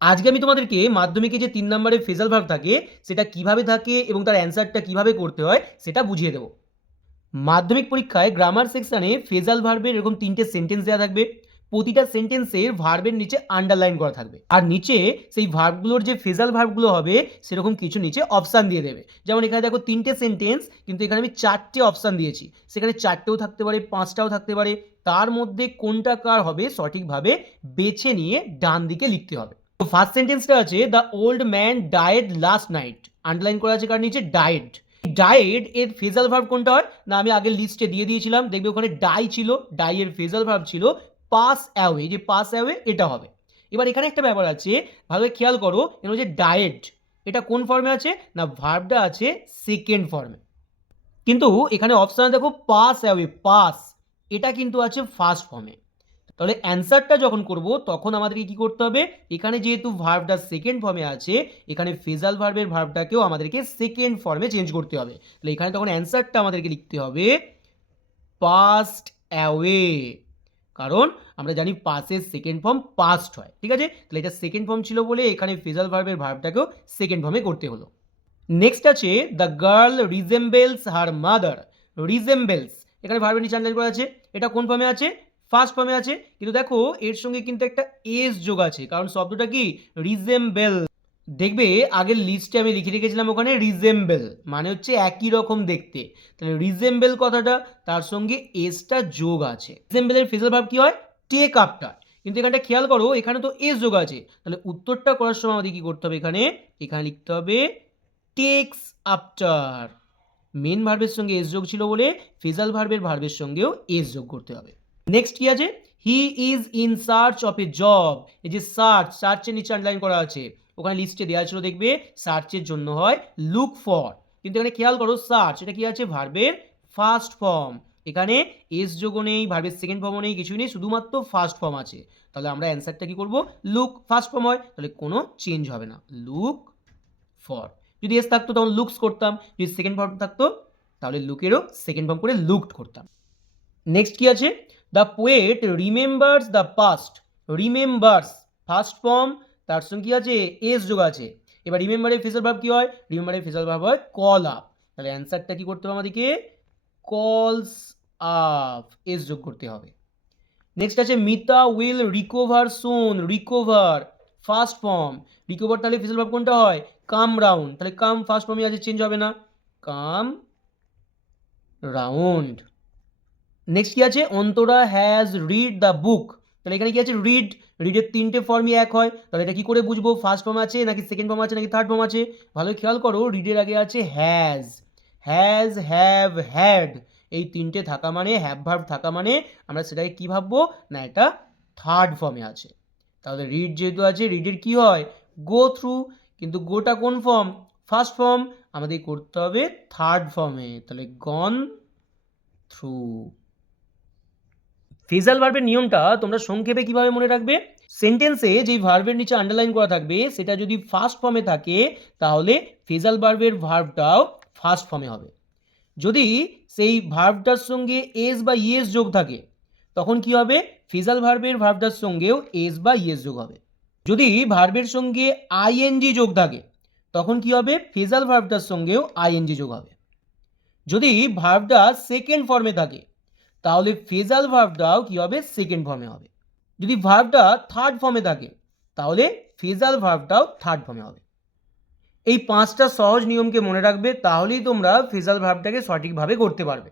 আজকে আমি তোমাদেরকে মাধ্যমিকে যে 3 নম্বরে ফ্রেজাল ভার্ব থাকে সেটা কিভাবে থাকে এবং তার অ্যান্সারটা কিভাবে করতে হয় সেটা বুঝিয়ে দেবো। মাধ্যমিক পরীক্ষায় গ্রামার সেকশনে ফ্রেজাল ভার্বের এরকম 3টে সেন্টেন্স দেওয়া থাকবে। প্রতিটা সেন্টেন্সের ভার্বের নিচে আন্ডারলাইন করা থাকবে, আর নিচে সেই ভার্বগুলোর যে ফ্রেজাল ভার্বগুলো হবে সেরকম কিছু নিচে অপশান দিয়ে দেবে। যেমন এখানে দেখো 3টে সেন্টেন্স, কিন্তু এখানে আমি 4টে অপশান দিয়েছি। সেখানে 4টেও থাকতে পারে, 5টাও থাকতে পারে। তার মধ্যে কোনটা কার হবে সঠিকভাবে বেছে নিয়ে ডান দিকে লিখতে হবে। তো ফার্স্ট সেন্টেন্সটা আছে, the old man died last night. Underline করা আছে কার নিচে? ডায়েড। ডায়েড এর ফ্রেজাল ভার্ব কোনটা হয় না, আমি আগের লিস্টে দিয়ে দিয়েছিলাম, দেখবে ওখানে ডাই ছিল। ডাই এর ফ্রেজাল ভার্ব ছিল পাস অ্যাওয়ে, যে পাস অ্যাওয়ে এটা হবে। এবার এখানে একটা ব্যাপার আছে, ভালো খেয়াল করো, এর যে ডায়েড এটা কোন ফর্মে আছে না, ভার্বটা আছে সেকেন্ড ফর্মে, কিন্তু এখানে অপশানে দেখো পাস অ্যাওয়ে, পাস এটা কিন্তু আছে ফার্স্ট ফর্মে। তাহলে অ্যান্সারটা যখন করব তখন আমাদেরকে কি করতে হবে, এখানে যেহেতু ভার্বটা সেকেন্ড ফর্মে আছে, এখানে ফ্রেজাল ভার্বের ভার্বটাকেও আমাদেরকে সেকেন্ড ফর্মে চেঞ্জ করতে হবে। তাহলে এখানে তখন অ্যান্সারটা আমাদেরকে লিখতে হবে পাস্ট অ্যাওয়ে, কারণ আমরা জানি পাসের সেকেন্ড ফর্ম পাস্ট হয়। ঠিক আছে, তাহলে এটা সেকেন্ড ফর্ম ছিল বলে এখানে ফ্রেজাল ভার্বের ভার্বটাকেও সেকেন্ড ফর্মে করতে হলো। নেক্সট আছে, দ্য গার্ল রিজেম্বেলস হার মাদার। রিজেম্বেলস এখানে ভার্বের নিচে আন্ডারলাইন করা আছে, এটা কোন ফর্মে আছে? ফার্স্ট ফর্মে আছে, কিন্তু দেখো এর সঙ্গে কিন্তু একটা এস যোগ আছে, কারণ শব্দটা কি রিজেম্বেল। দেখবে আগের লিস্টে আমি লিখে রেখেছিলাম ওখানে রিজেম্বেল মানে হচ্ছে একই রকম দেখতে। তাহলে রিজেম্বেল কথাটা তার সঙ্গে এসটা যোগ আছে। রিজেম্বেলের ফ্রেজাল ভার্ব কি হয়? Take after. কিন্তু এখানটা খেয়াল করো, এখানে তো এস যোগ আছে, তাহলে উত্তরটা করার সময় আমাদের কি করতে হবে, এখানে এখানে লিখতে হবে টেক্স আফটার। মেন ভার্বের সঙ্গে এস যোগ ছিল বলে ফ্রেজাল ভার্বের সঙ্গেও এস যোগ করতে হবে। নেক্সট কি আছে? He is in search of A job. এই যে সার্চের নিচে আন্ডারলাইন করা আছে, ওখানে লিস্টে দেওয়া ছিল, দেখবে সার্চের জন্য হয় লুক ফর, কিন্তু এখানে খেয়াল করো সার্চ এটা কি আছে? ভার্বের ফার্স্ট ফর্ম। এখানে এস যোগও নেই, ভার্বের সেকেন্ড ফর্মও নেই, কিছুই নেই, শুধুমাত্র ফার্স্ট ফর্ম আছে। তাহলে আমরা অ্যান্সারটা কি করব? লুক। ফার্স্ট ফর্ম হয় তাহলে কোনো চেঞ্জ হবে না, লুক ফর। যদি এস থাকতো তখন লুকস করতাম, যদি সেকেন্ড ফর্ম থাকতো তাহলে লুকেরও সেকেন্ড ফর্ম করে লুকড করতাম। নেক্সট কি আছে? The poet remembers the past. Remembers first form, তার সঙ্গে কি আছে? এস যোগ আছে। এবার রিমেম্বারের ফ্রেজাল ভার্ব কি হয়? রিমেম্বারের ফ্রেজাল ভার্ব হয় কল আপ। তাহলে অ্যান্সারটা কি করতে হবে আমাদেরকে? কলস আপ, এস যোগ করতে হবে। নেক্সট আছে, Mita will recover soon. Recover first form, recover তাহলে ফ্রেজাল ভার্ব কোনটা হয়? Come round. তাহলে কাম ফার্স্ট ফর্মে আছে, চেঞ্জ হবে না, কাম রাউন্ড। নেক্সট কি আছে? Antara has read the book. তাহলে এখানে কি আছে? রিড। রিডের 3টে ফর্মই এক হয়, তাহলে এটা কি করে বুঝবো ফার্স্ট ফর্ম আছে নাকি সেকেন্ড ফর্ম আছে নাকি থার্ড ফর্ম আছে? ভালো খেয়াল করো, রিডের আগে আছে হ্যাজ। হ্যাজ, হ্যাভ, হ্যাড, এই 3টে থাকা মানে, হ্যাভ ভার্ব থাকা মানে আমরা সেটাকে কি ভাববো না, এটা থার্ড ফর্মে আছে। তাহলে রিড যেহেতু আছে, রিডের কি হয়? গো থ্রু, কিন্তু গোটা কোন ফর্ম? ফার্স্ট ফর্ম, আমাদের করতে হবে থার্ড ফর্মে, তাহলে গন থ্রু। ফ্রেজাল ভার্বের নিয়মটা তোমরা সংক্ষেপে কিভাবে মনে রাখবে? সেন্টেন্সে যেই ভার্বের নিচে আন্ডারলাইন করা থাকবে সেটা যদি ফার্স্ট ফর্মে থাকে তাহলে ফ্রেজাল ভার্বের ভার্বটাও ফার্স্ট ফর্মে হবে। যদি সেই ভার্বটার সঙ্গে এস বা ইএস যোগ থাকে তখন কি হবে? ফ্রেজাল ভার্বের ভার্বটার সঙ্গেও এস বা ইএস যোগ হবে। যদি ভার্বের সঙ্গে আইএনজি যোগ থাকে তখন কি হবে? ফ্রেজাল ভার্বটার সঙ্গেও আইএনজি যোগ হবে। যদি ভার্বটা সেকেন্ড ফর্মে থাকে তাহলে ফ্রেজাল ভার্বটাও কি হবে? সেকেন্ড ফর্মে হবে। যদি ভার্বটা থার্ড ফর্মে থাকে তাহলে ফ্রেজাল ভার্বটাও থার্ড ফর্মে হবে। এই 5টা সহজ নিয়মকে মনে রাখবে, তাহলেই তোমরা ফ্রেজাল ভার্বটাকে সঠিকভাবে করতে পারবে।